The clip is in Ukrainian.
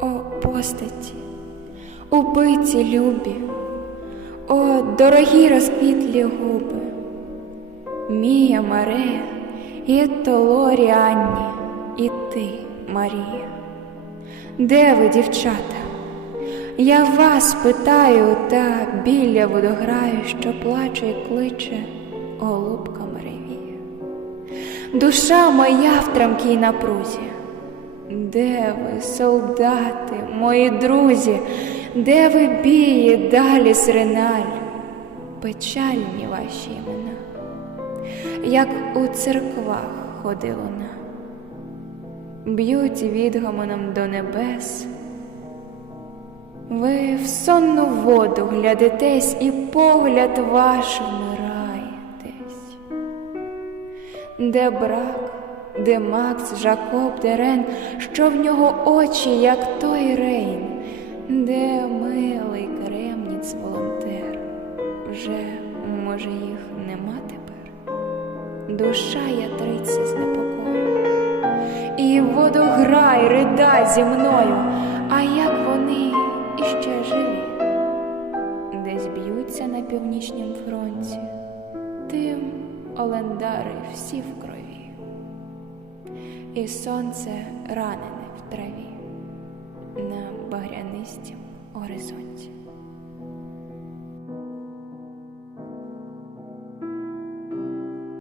О постаті, убиті любі, о дорогі розквітлі губи, Мія Марея, і Толорі Анні, і ти, Марія. Де ви, дівчата? Я вас питаю, та біля водограю, що плаче і кличе, голубкам ревіє. Душа моя в тремкій напрузі. Де ви, солдати, мої друзі, де ви бії далі сриналь? Печальні ваші імена, як у церквах ходила вона, б'ють відгомоном до небес. Ви в сонну воду глядитесь, і погляд ваш вмираєтесь. Де брак, де Макс, Жакоб, де Рен, що в нього очі, як той рейн, де милий кремніць волонтер, вже, може, їх нема тепер. Душа ятриться з непокою. І водограй ридай зі мною, а як вони іще живі, десь б'ються на північнім фронті, тим олендари всі в крові, і сонце ранене в траві на багрянистім горизонті.